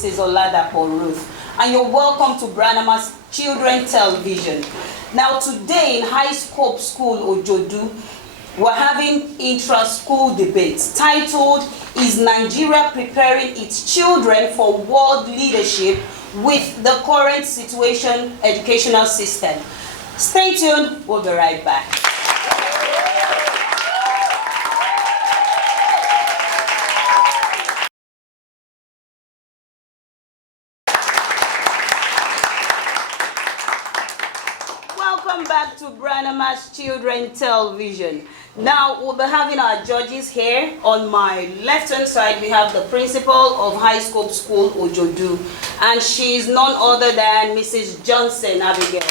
Mrs. Oladapo Ruth, and you're welcome to Branama's Children's Television. Now today in Highscope School, Ojodu, we're having intraschool debates titled, "Is Nigeria Preparing Its Children for World Leadership with the Current Situation Educational System?" Stay tuned, we'll be right back. Welcome back to Branama's Children's Television. Now we'll be having our judges here. On my left-hand side, we have the principal of Highscope School, Ojodu, and she is none other than Mrs. Johnson Abigail.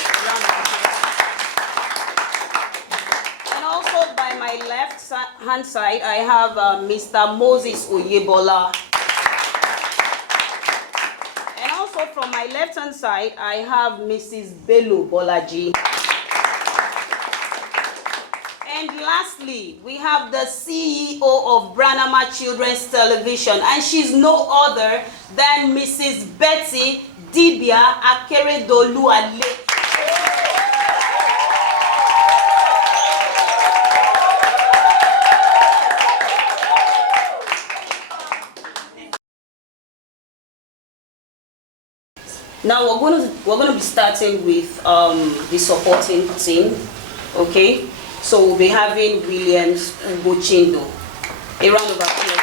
And also by my left-hand side, I have Mr. Moses Oyebola. And also from my left-hand side, I have Mrs. Bello Bolaji. And lastly, we have the CEO of Branama Children's Television, and she's no other than Mrs. Betty Dibia Akeredolu Ale. Now we're going to be starting with the supporting team, okay? So we'll be having Williams Ugochindo. A round of applause.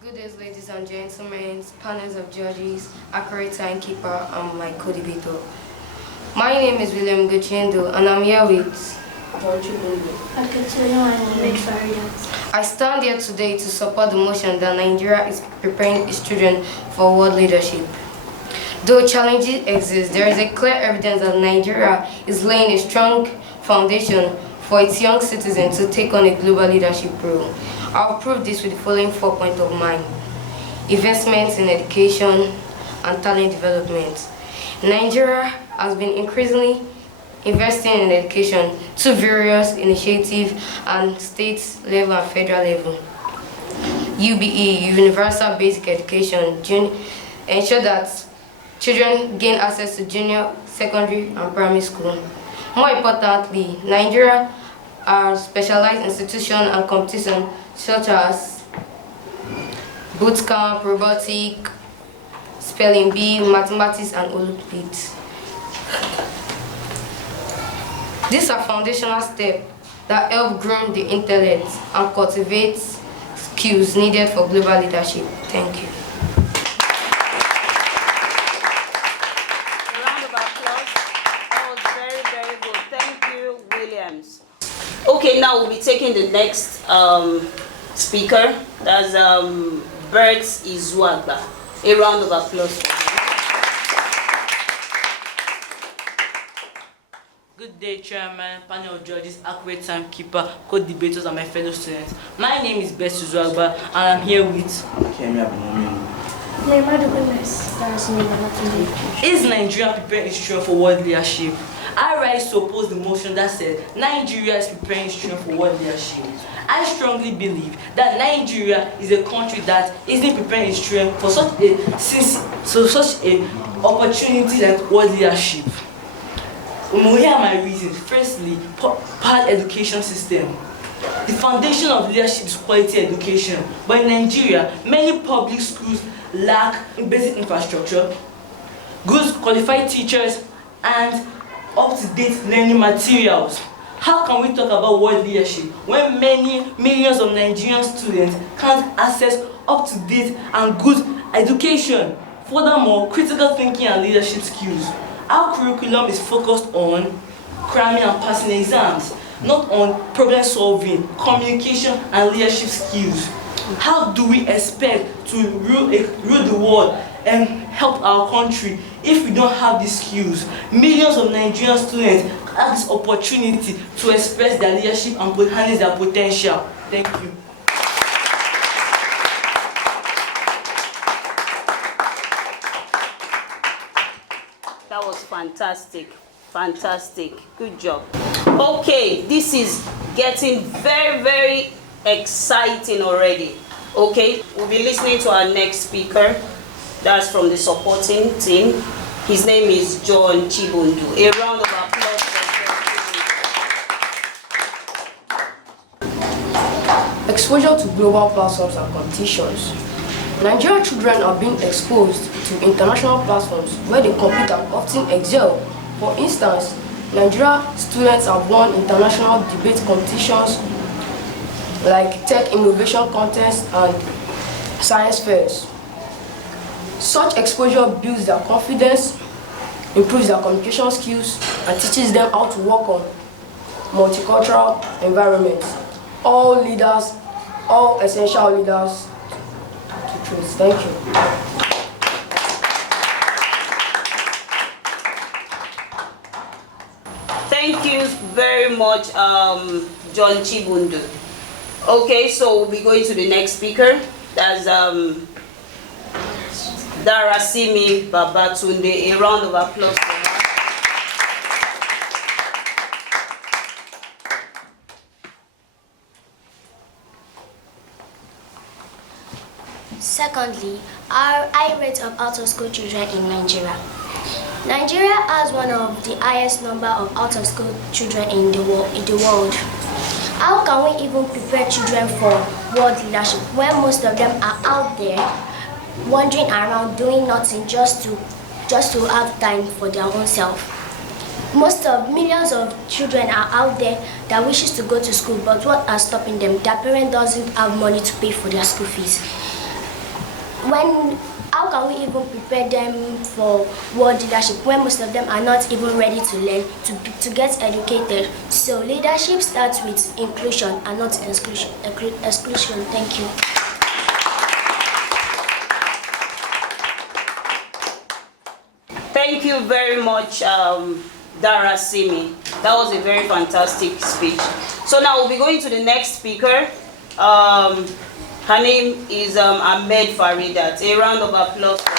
Good day, ladies and gentlemen, panels of judges, accurate timekeeper, and my co-debater. My name is William Ugochindo, and I'm here with I stand here today to support the motion that Nigeria is preparing its children for world leadership. Though challenges exist, there is a clear evidence that Nigeria is laying a strong foundation for its young citizens to take on a global leadership role. I'll prove this with the following 4 points of mine: investments in education and talent development. Nigeria has been increasingly investing in education through various initiatives and state level and federal level. UBE, Universal Basic Education, ensure that children gain access to junior, secondary, and primary school. More importantly, Nigeria has specialized institutions and competitions such as boot camp, robotics, spelling bee, mathematics, and Olympics. These are foundational steps that help groom the intellect and cultivate skills needed for global leadership. Thank you. A round of applause. That was very, very good. Thank you, Williams. Okay, now we'll be taking the next speaker. That's Bert Izuagba. A round of applause for him. Good day, Chairman, panel of judges, accurate timekeeper, co-debaters, and my fellow students. My name is Best Zuagba, and I'm here with Is Nigeria preparing its children for world leadership? I rise to oppose the motion that said Nigeria is preparing its children for world leadership. I strongly believe that Nigeria is a country that isn't preparing its children for such a opportunity like world leadership. Here are my reasons. Firstly, bad education system. The foundation of leadership is quality education, but in Nigeria, many public schools lack basic infrastructure, good qualified teachers, and up-to-date learning materials. How can we talk about world leadership when millions of Nigerian students can't access up-to-date and good education? Furthermore, critical thinking and leadership skills. Our curriculum is focused on cramming and passing exams, not on problem solving, communication, and leadership skills. How do we expect to rule the world and help our country if we don't have these skills? Millions of Nigerian students have this opportunity to express their leadership and harness their potential. Thank you. That was fantastic. Fantastic. Good job. Okay, this is getting very, very exciting already. Okay, we'll be listening to our next speaker. That's from the supporting team. His name is John Chibundu. A round of applause for John. Exposure to global platforms and competitions. Nigerian children are being exposed to international platforms where they compete and often excel. For instance, Nigerian students have won international debate competitions like tech innovation contests and science fairs. Such exposure builds their confidence, improves their communication skills, and teaches them how to work on multicultural environments. All leaders, all essential leaders to choose. Thank you. Thank you very much, John Chibundu. Okay, so we'll be going to the next speaker. That's Darasimi Babatunde. A round of applause for her. Secondly, our high rate of out-of-school children in Nigeria. Nigeria has one of the highest number of out-of-school children in the world. How can we even prepare children for world leadership when most of them are out there wandering around doing nothing just to have time for their own self? Millions of children are out there that wishes to go to school, but what are stopping them? Their parent doesn't have money to pay for their school fees. How can we even prepare them for world leadership when most of them are not even ready to learn, to get educated? So leadership starts with inclusion and not exclusion. Thank you. Thank you very much, Darasimi. That was a very fantastic speech. So now we'll be going to the next speaker. Her name is Ahmed Faridat. A round of applause for her.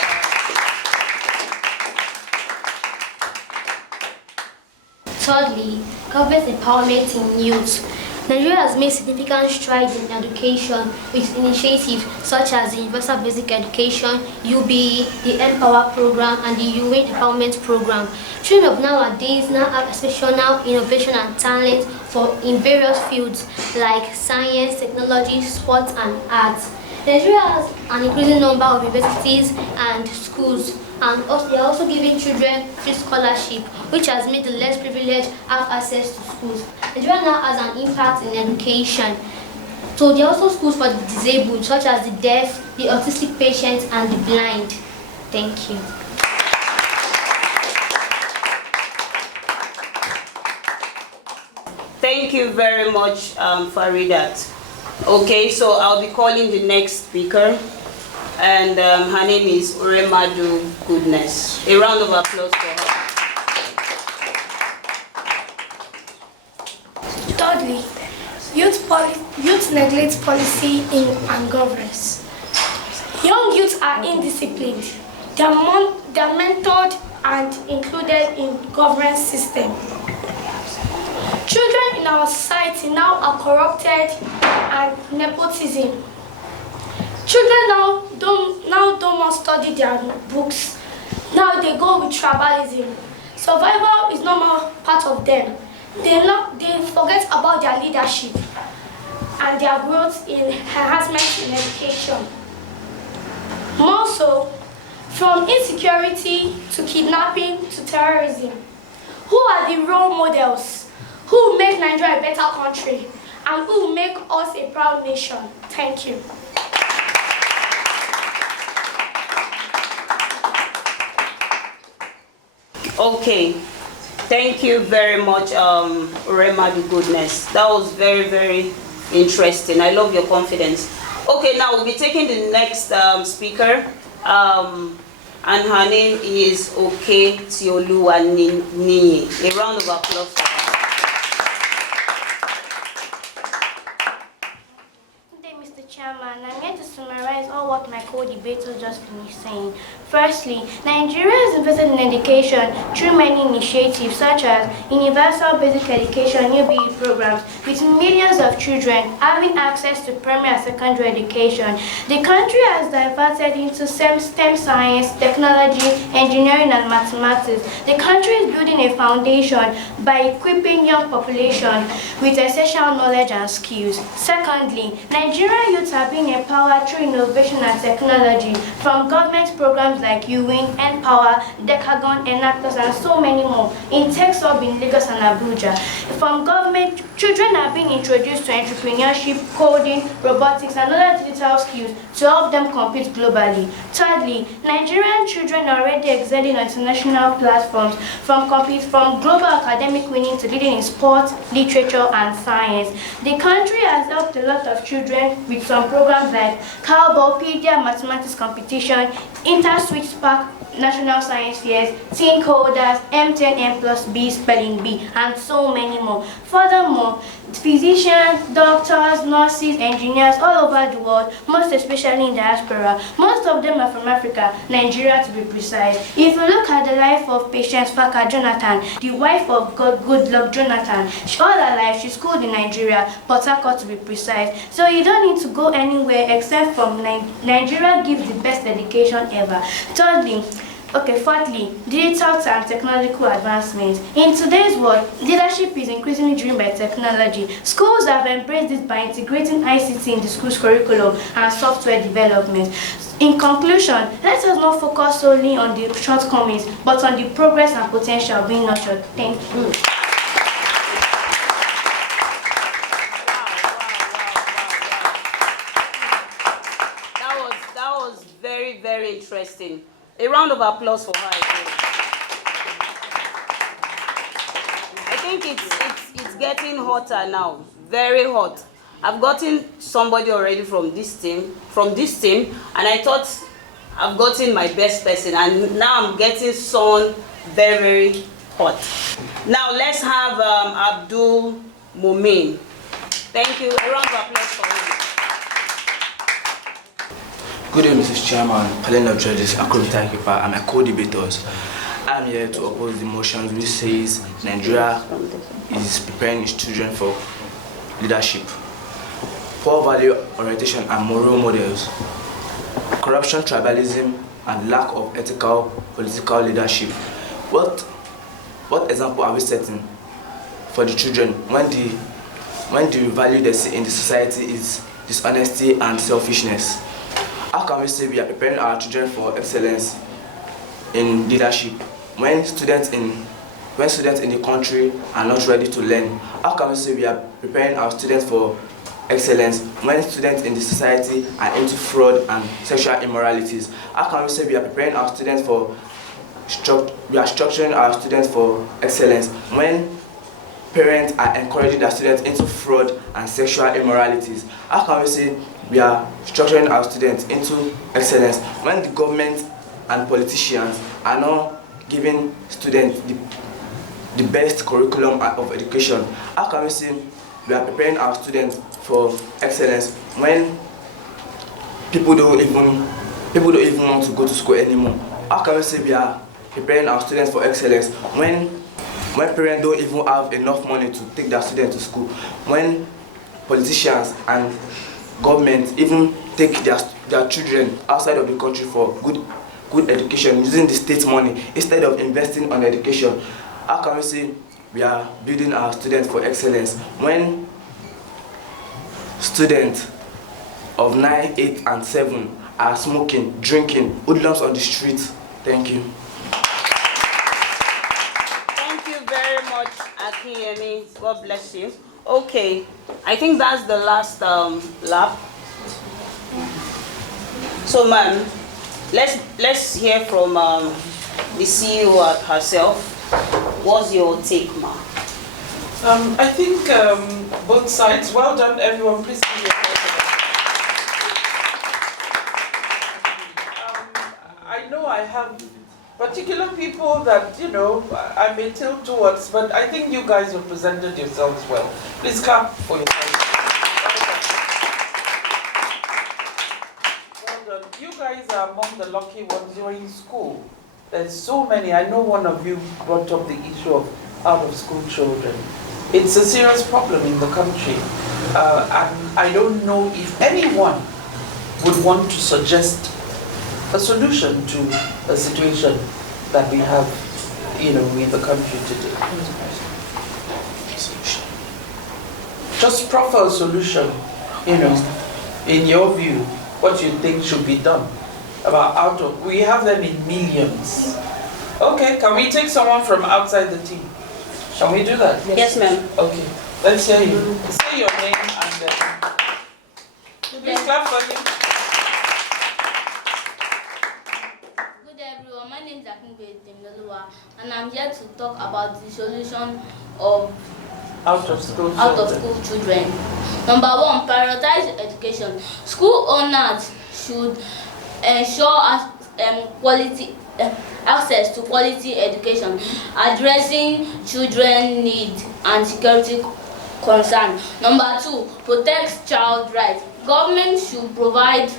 Thirdly, government empowerment in youth. Nigeria has made significant strides in education with initiatives such as the Universal Basic Education, UBE, the Empower Program, and the UN Empowerment Program. Children of nowadays now have exceptional innovation and talent in various fields like science, technology, sports, and arts. Nigeria has an increasing number of universities and schools, and they are also giving children free scholarship, which has made the less privileged have access to schools. Nigeria now has an impact in education. So there are also schools for the disabled, such as the deaf, the autistic patients, and the blind. Thank you. Thank you very much, Faridat. Okay, so I'll be calling the next speaker, and her name is Uremadu Goodness. A round of applause for her. Thirdly, youth neglect policy and governance. Young youth are indisciplined. They are mentored and included in governance system. Children in our society now are corrupted and nepotism. Children now don't want to study their books. Now they go with tribalism. Survival is no more part of them. They forget about their leadership and their growth in enhancement in education. More so, from insecurity to kidnapping to terrorism. Who are the role models? Who will make Nigeria a better country? And who will make us a proud nation? Thank you. Okay, thank you very much, Uremadu Goodness. That was very, very interesting. I love your confidence. Okay, now we'll be taking the next speaker, and her name is Oke Tioluwanini. A round of applause for her. Good day, Mr. Mr. Chairman. I'm here to summarize all what my co-debaters just finished saying. Firstly, Nigeria has invested in education through many initiatives such as Universal Basic Education UBE programs, with millions of children having access to primary and secondary education. The country has diverted into STEM science, technology, engineering, and mathematics. The country is building a foundation by equipping young population with essential knowledge and skills. Secondly, Nigerian youths are being empowered through innovation and technology from government programs like UWIN, Empower, Decagon, Enactus, and so many more in Tech Hub in Lagos and Abuja. From government, children are being introduced to entrepreneurship, coding, robotics, and other digital skills to help them compete globally. Thirdly, Nigerian children are already excelling on international platforms from global academic winning to leading in sports, literature, and science. The country has helped a lot of children with some programs like Cowbellpedia Mathematics Competition, Interswitch Spark National Science Fairs, Teen Coders, M10M+B Spelling Bee, and so many more. Furthermore, physicians, doctors, nurses, engineers all over the world, most especially in diaspora, most of them are from Africa, Nigeria to be precise. If you look at the life of Patience Faka Jonathan, the wife of Goodluck Jonathan, all her life she schooled in Nigeria, Port Harcourt to be precise. So you don't need to go anywhere except from Nigeria gives the best education ever. Fourthly, digital and technological advancements. In today's world, leadership is increasingly driven by technology. Schools have embraced this by integrating ICT in the school's curriculum and software development. In conclusion, let us not focus solely on the shortcomings, but on the progress and potential being nurtured. Thank you. That was very, very interesting. A round of applause for her. I think it's getting hotter now, very hot. I've gotten somebody already from this team, and I thought I've gotten my best person, and now I'm getting someone very, very hot. Now let's have Abdul Mumin. Thank you. A round of applause for him. Good day, Mrs. Chairman, panel of judges, Akobita Kipa, and my co-debaters. I'm here to oppose the motion which says Nigeria is preparing its children for leadership. Poor value orientation and moral models, corruption, tribalism, and lack of ethical political leadership. What example are we setting for the children when the value they see in the society is dishonesty and selfishness? How can we say we are preparing our children for excellence in leadership when students in the country are not ready to learn? How can we say we are preparing our students for excellence when students in the society are into fraud and sexual immoralities? How can we say we are preparing our students for structuring our students for excellence when parents are encouraging their students into fraud and sexual immoralities? How can we say we are structuring our students into excellence when the government and politicians are not giving students the best curriculum of education? How can we say we are preparing our students for excellence when people don't even want to go to school anymore? How can we say we are preparing our students for excellence when parents don't even have enough money to take their students to school, when politicians and government even take their children outside of the country for good education using the state money instead of investing on education? How can we say we are building our students for excellence when students of 9, 8, and 7 are smoking, drinking, hoodlums on the street? Thank you. Thank you very much, Akiyemi. God bless you. Okay, I think that's the last lap. So, ma'am, let's hear from the CEO herself. What's your take, ma'am? I think both sides. Well done, everyone. Please give me a applause. I know I have particular people that, I may tilt towards, but I think you guys have presented yourselves well. Please clap for yourselves. you guys are among the lucky ones. You're in school. There's so many. I know one of you brought up the issue of out-of-school children. It's a serious problem in the country. And I don't know if anyone would want to suggest a solution to a situation that we have, in the country today. Just proffer a solution, in your view, what you think should be done about we have them in millions. Okay, can we take someone from outside the team? Can we do that? Yes, ma'am. Okay, let's hear you. Say your name and please clap for him. Good everyone, my name is Akinbe Temiloluwa and I'm here to talk about the solution of out-of-school children. Number one, prioritize education. School owners should ensure quality access to quality education, addressing children's needs and security concerns. Number two, protect child rights. Government should provide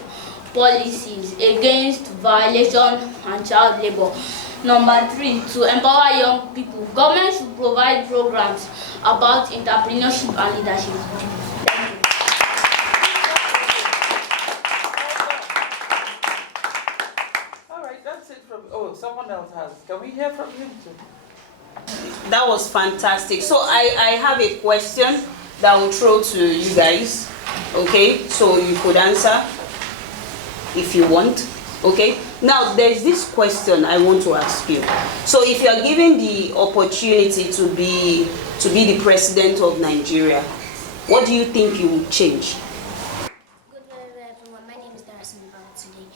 policies against violation and child labor. Number three, to empower young people. Government should provide programs about entrepreneurship and leadership. All right, that's it from. Oh, someone else has. Can we hear from him too? That was fantastic. So I have a question that I will throw to you guys. Okay, so you could answer if you want. Okay, now there's this question I want to ask you. So if you are given the opportunity to be the president of Nigeria, what do you think you would change? Good morning, everyone. My name is Darasimi today.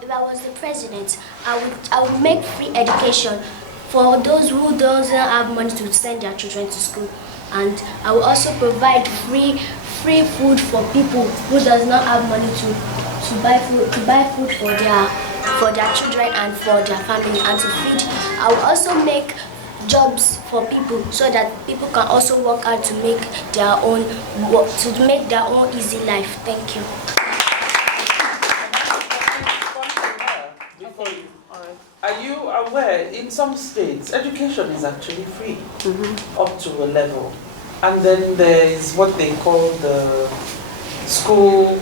If I was the president, I would make free education for those who doesn't have money to send their children to school, and I will also provide free food for people who does not have money to buy food for their children and for their family and to feed. I will also make jobs for people so that people can also work hard to make their own easy life. Thank you. Are you aware, in some states, education is actually free up to a level, and then there is what they call the school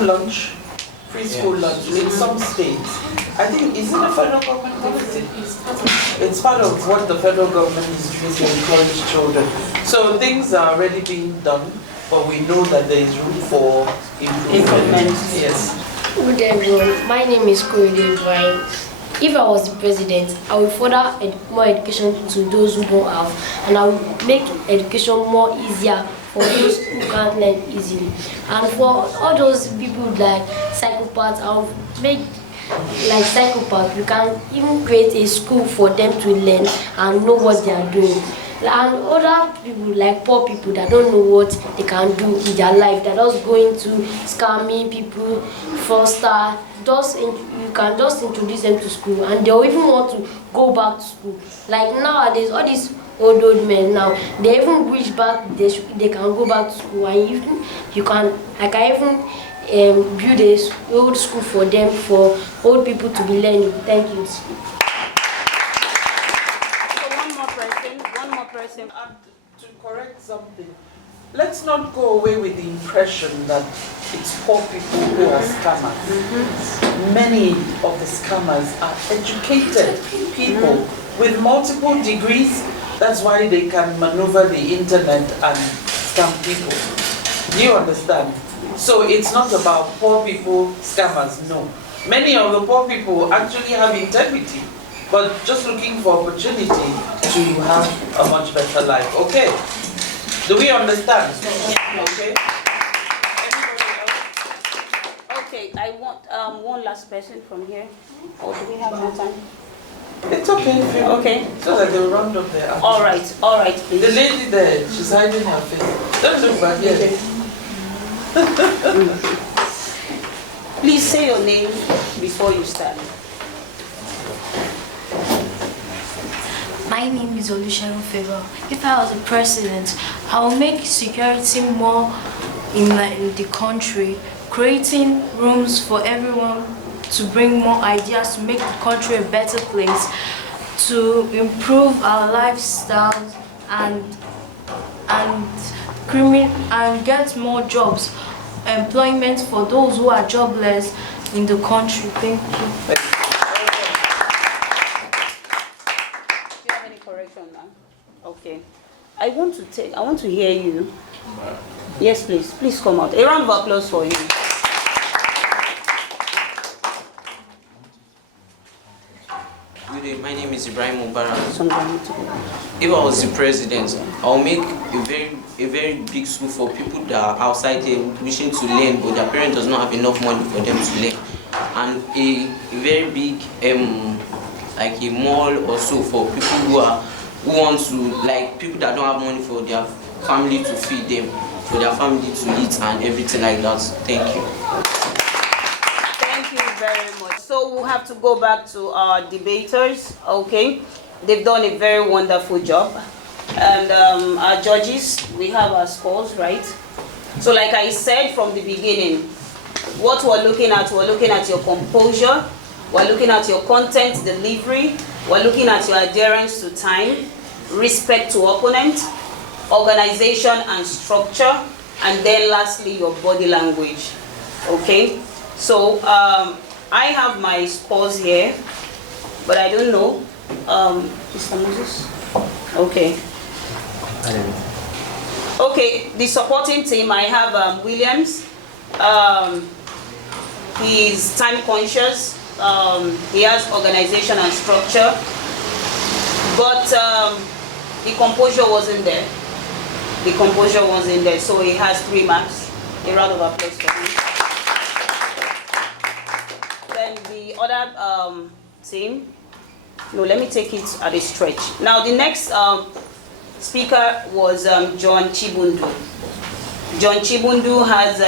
lunch, free school lunch in some states. I think, is it the federal government? It's part of what the federal government is doing to encourage children. So things are already being done, but we know that there is room for improvement. Yes. Good everyone, my name is Korede Ibrahim. If I was the president, I would further more education to those who don't have, and I would make education more easier for those who can't learn easily. And for all those people like psychopaths, I would make like psychopaths, we can even create a school for them to learn and know what they are doing. And other people like poor people that don't know what they can do in their life, they're just going to scamming people, foster. You can just introduce them to school and they'll even want to go back to school. Like nowadays, all these old men now, they even wish back they can go back to school, and even I can even build a old school for them, for old people to be learning. Thank you. So one more person. And to correct something, let's not go away with the impression that it's poor people who are scammers. Many of the scammers are educated people with multiple degrees. That's why they can maneuver the internet and scam people. Do you understand? So it's not about poor people scammers, no. Many of the poor people actually have integrity, but just looking for opportunity to have a much better life. Okay? Do we understand? Okay? Okay, I want one last person from here. Or do we have more time? It's okay if you okay. So that they'll round up there. All right, please. The lady there, she's hiding her face. Don't look back here. Please say your name before you start. My name is Olusegun Favor. If I was the president, I will make security more in the country creating rooms for everyone to bring more ideas to make the country a better place, to improve our lifestyles and get more jobs, employment for those who are jobless in the country. Thank you. Do you have any correction now? Okay. I want to hear you. Yes, please. Please come out. A round of applause for you. Good day, my name is Ibrahim Mubarak. If I was the president, I'll make a very big school for people that are outside there wishing to learn, but their parents does not have enough money for them to learn. And a very big like a mall or so for people who want to, like people that don't have money for their family to feed them, for their family to eat and everything like that. Thank you. Thank you very much. So we'll have to go back to our debaters. Okay, they've done a very wonderful job. And our judges, we have our scores, right? So like I said from the beginning, what we're looking at your composure, we're looking at your content delivery, we're looking at your adherence to time, respect to opponent, organization and structure, and then lastly your body language. Okay, so I have my scores here, but I don't know. Mr. Moses? Okay. Okay, the supporting team, I have Williams. He's time conscious. He has organization and structure. But the composure wasn't there. The composure wasn't there, so he has 3 marks. A round of applause for him. Then the other team, no, let me take it at a stretch. Now the next speaker was John Chibundu. John Chibundu has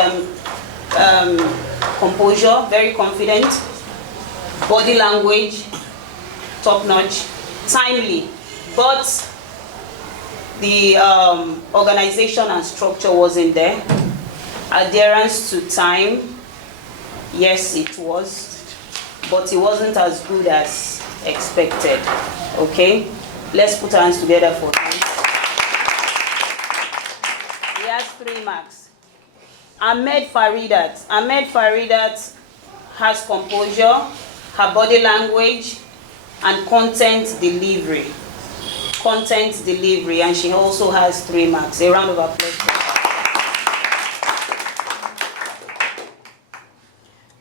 composure, very confident, body language, top-notch, timely, but the organization and structure wasn't there. Adherence to time, yes, it was, but it wasn't as good as expected. Okay, let's put our hands together for him. He has 3 marks. Ahmed Faridat has composure, her body language, and content delivery. And she also has 3 marks. A round of applause.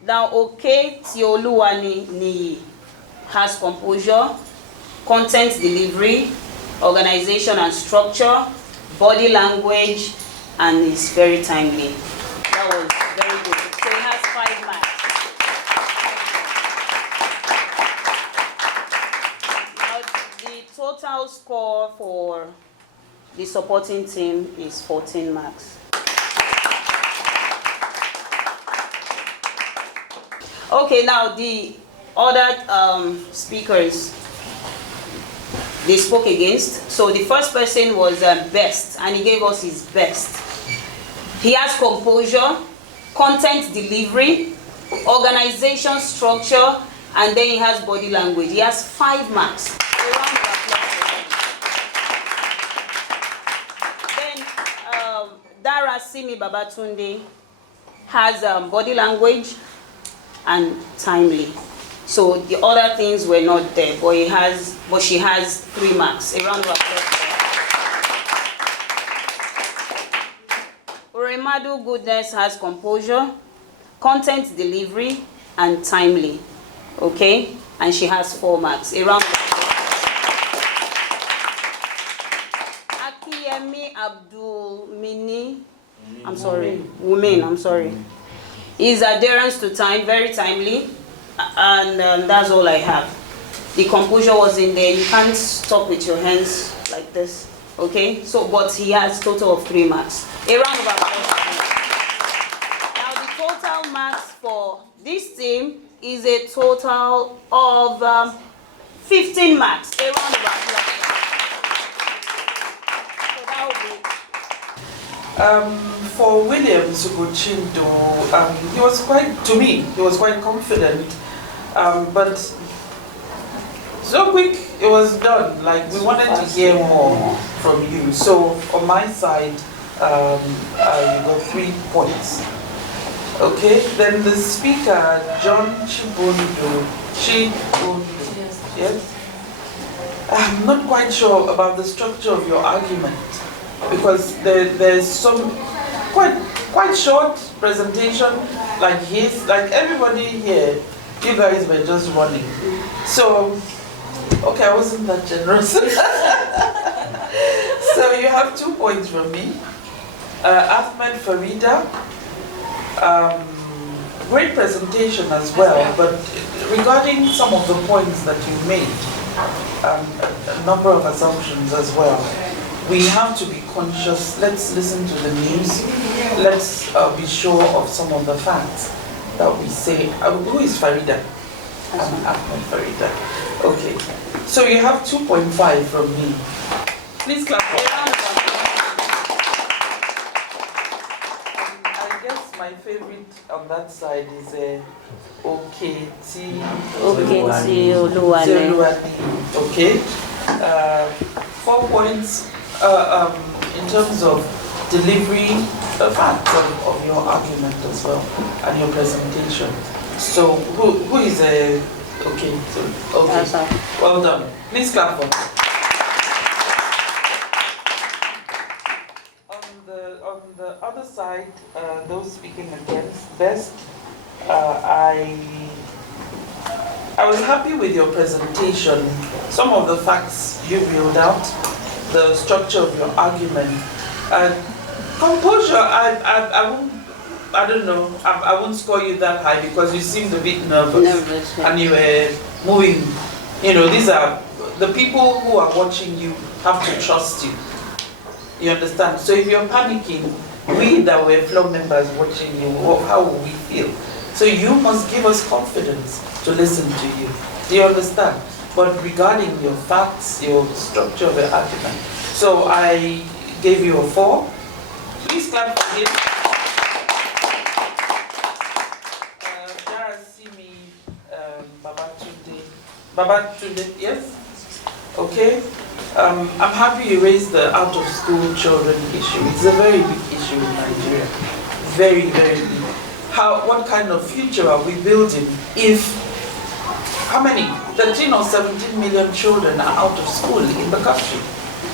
Now, okay, Tioluwani has composure, content delivery, organization and structure, body language, and is very timely. That was very good. So he has 5 marks. Now, the total score for the supporting team is 14 marks. Okay, now the other speakers, they spoke against. So the first person was best, and he gave us his best. He has composure, content delivery, organization structure, and then he has body language. He has 5 marks. A round of applause for him. Then Darasimi Babatunde has body language and timely. So the other things were not there, but she has 3 marks. A round of applause for her. Uremadu Goodness has composure, content delivery, and timely. Okay, and she has 4 marks. A round of applause. Akiyemi Abdul Mini, I'm sorry. His adherence to time, very timely, and that's all I have. The composure was in there. You can't stop with your hands like this, okay? So, but he has total of 3 marks. A round of applause. Now, the total marks for this team is a total of 15 marks. A round of applause. So that will be For William Sugochindo, he was quite confident, but so quick it was done. Like, we wanted to hear more from you. So on my side, you got 3 points. Okay, then the speaker, John Chibondo. Yes? I'm not quite sure about the structure of your argument, because there's some quite short presentation, like his, like everybody here, you guys were just running. So, okay, I wasn't that generous. So you have 2 points from me. Ahmed Farida, great presentation as well, but regarding some of the points that you made, a number of assumptions as well. We have to be conscious. Let's listen to the news. Let's be sure of some of the facts that we say. Who is Farida? Ahmed Farida. Okay. So you have 2.5 from me. Please clap for me. I guess my favorite on that side is OKT Oluwani. Okay. 4 points in terms of delivery, facts of your argument as well, and your presentation. So who is okay? Well done. Please clap for me. On the other side, those speaking against best, I was happy with your presentation. Some of the facts you reeled out, the structure of your argument, composure. I don't know. I won't score you that high because you seemed a bit nervous and you were moving. You know, these are the people who are watching you have to trust you. You understand? So if you're panicking, we that were floor members watching you, how will we feel? So you must give us confidence to listen to you. Do you understand? But regarding your facts, your structure of your argument, so I gave you a 4. Please clap for him. Jarasimi Babatunde, yes? Okay. I'm happy you raised the out-of-school children issue. It's a very big issue in Nigeria. Very, very big. What kind of future are we building if, how many? 13 or 17 million children are out of school in the country?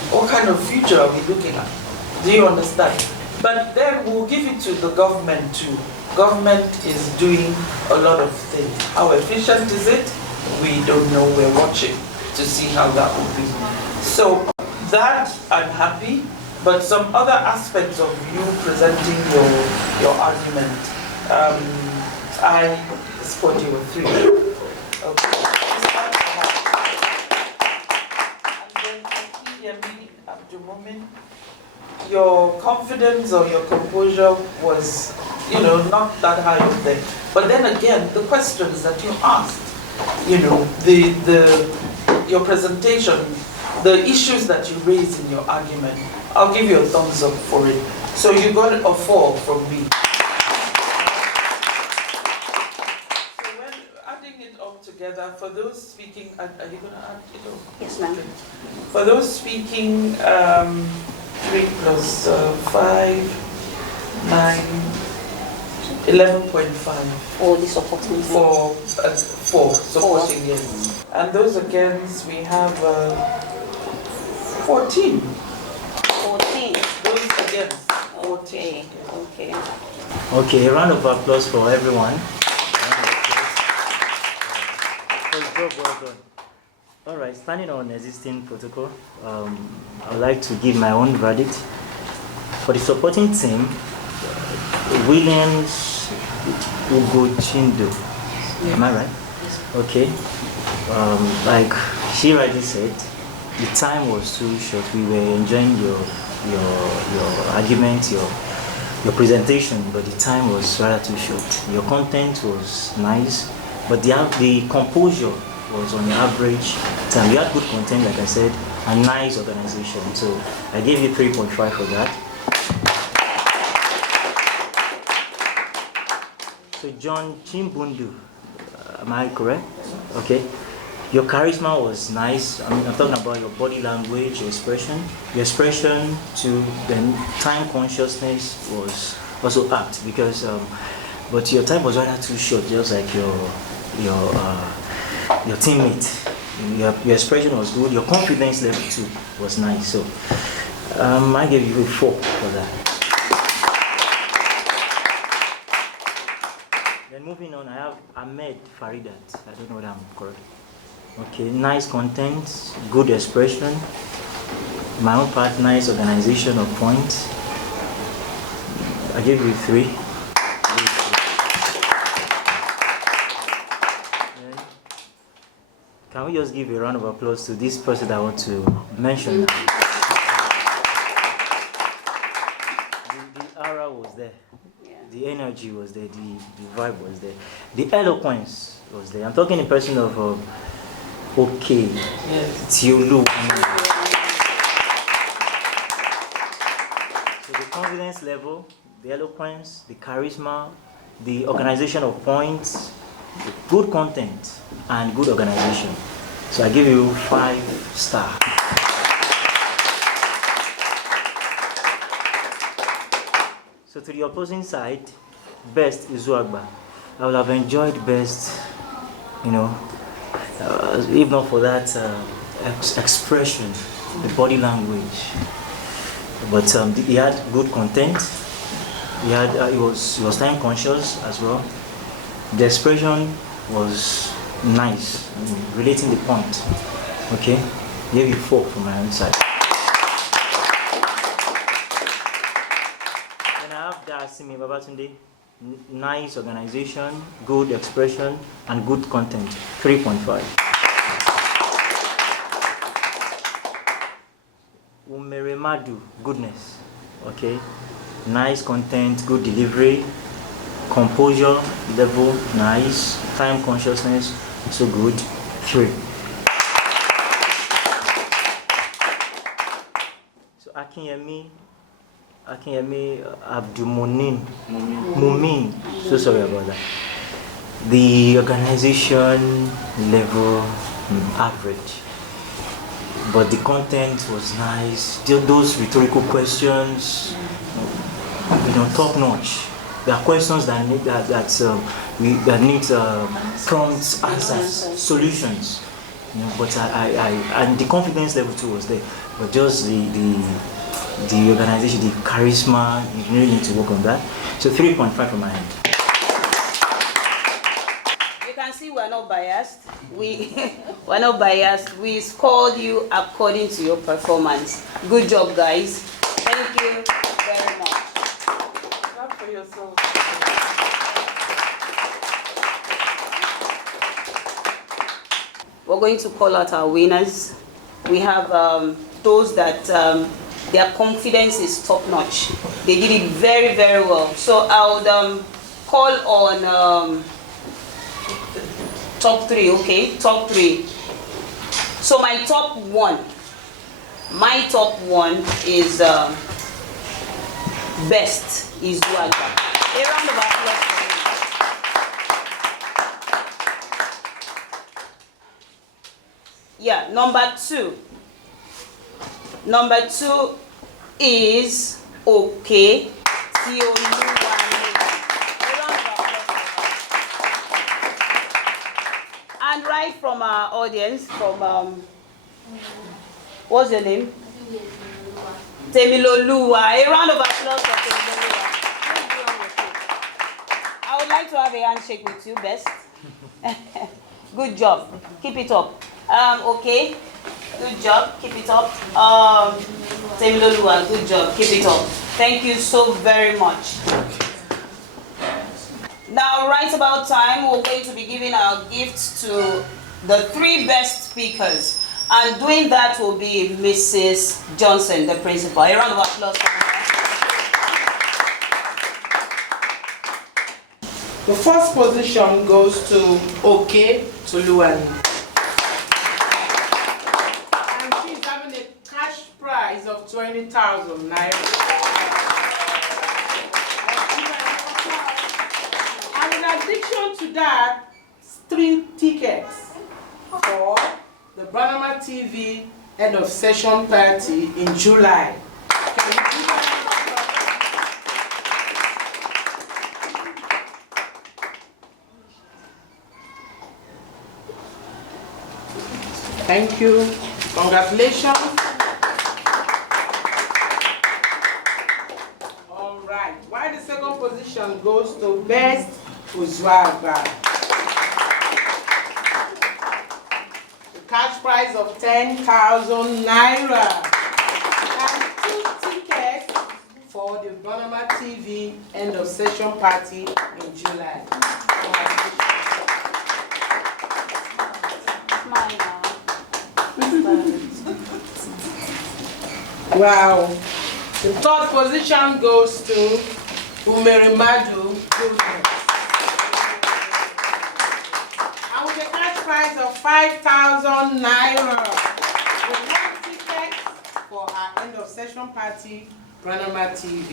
What kind of future are we looking at? Do you understand? But then we'll give it to the government too. Government is doing a lot of things. How efficient is it? We don't know. We're watching to see how that will be. So that I'm happy, but some other aspects of you presenting your argument, I scored you a 3. Okay. And then Abdulmumin, your confidence or your composure was, not that high up there. But then again, the questions that you asked, your presentation, the issues that you raised in your argument, I'll give you a thumbs up for it. So you got a 4 from me. So when adding it all together, for those speaking, are you going to add it all? Yes, ma'am. Okay. For those speaking, 3 plus 5, 9, 11.5. All the supporting. For 4 supporting, yes. And those against, we have 14. 14. Those against, 14. Okay. Okay, a round of applause for everyone. Good job, well done. All right, standing on existing protocol, I would like to give my own verdict. For the supporting team, Williams Ugochindo. Am I right? Okay. Like she rightly said, the time was too short. We were enjoying your argument, your presentation, but the time was rather too short. Your content was nice, but the composure was on the average time. You had good content, like I said, and nice organization. So I gave you 3.5 for that. So John Chimbundu, am I correct? Okay. Your charisma was nice. I mean, I'm talking about your body language, your expression to then time consciousness was also apt because, but your time was rather too short, just like your teammate. Your expression was good. Your confidence level too was nice. So I give you a 4 for that. Then moving on, I have Ahmed Faridat. I don't know whether I'm correct. Okay, nice content, good expression. My own part, nice organization of points. I give you 3. Then, can we just give a round of applause to this person that I want to mention? The aura was there. The energy was there. The vibe was there. The eloquence was there. I'm talking in person of okay. Tiolu. So the confidence level, the eloquence, the charisma, the organization of points, good content, and good organization. So I give you 5 stars. So to the opposing side, best is Zuagba. I would have enjoyed best, if not for that expression, the body language. But he had good content. He was time conscious as well. The expression was nice, relating the point. Okay, gave you 4 from my own side. Then I have Dasimi Babatunde. Nice organization, good expression, and good content. 3.5. Umeremadu, goodness. Okay, nice content, good delivery, composure level, nice, time consciousness, so good. 3. So Akinyemi Mumin. So sorry about that. The organization level, average. But the content was nice. Those rhetorical questions, top notch. There are questions that need prompt answers, solutions. But and the confidence level too was there. But just the organization, the charisma, you really need to work on that. So 3.5 from my hand. You can see we're not biased. We're not biased. We scored you according to your performance. Good job, guys. Thank you very much. Clap for yourself. We're going to call out our winners. We have those that their confidence is top notch. They did it very, very well. So I would call on top 3, okay? Top 3. So my top 1 is best is Wagba. A round of applause for him. Yeah, number 2 is okay. And right from our audience, from what's your name? Temiloluwa. A round of applause for Temiloluwa. I would like to have a handshake with you, best. Good job. Keep it up. Okay. Good job. Keep it up. Temiloluwa, good job. Keep it up. Thank you so very much. Now, right about time, we're going to be giving our gifts to the 3 best speakers. And doing that will be Mrs. Johnson, the principal. A round of applause for her. The first position goes to Oke Toluwani. And she's having a cash prize of 20,000 naira. And in to that, 3 tickets for the Branama TV end of session party in July. Can you do that? Thank you. Congratulations. All right. Why the second position goes to Best Uzuagba. The cash prize of 10,000 naira. And 2 tickets for the Branama TV end of session party in July. Wow. The third position goes to Umerimadu Goodness. And with a cash prize of 5,000 naira, we have tickets for our end of session party, Branama TV.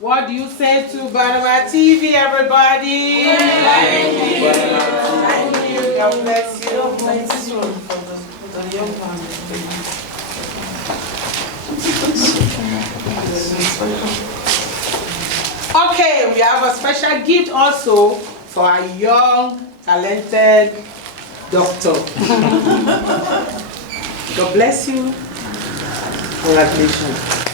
What do you say to Branama TV, everybody? Thank you. Thank you. God bless you. Okay, we have a special gift also for our young, talented doctor. God bless you. Congratulations.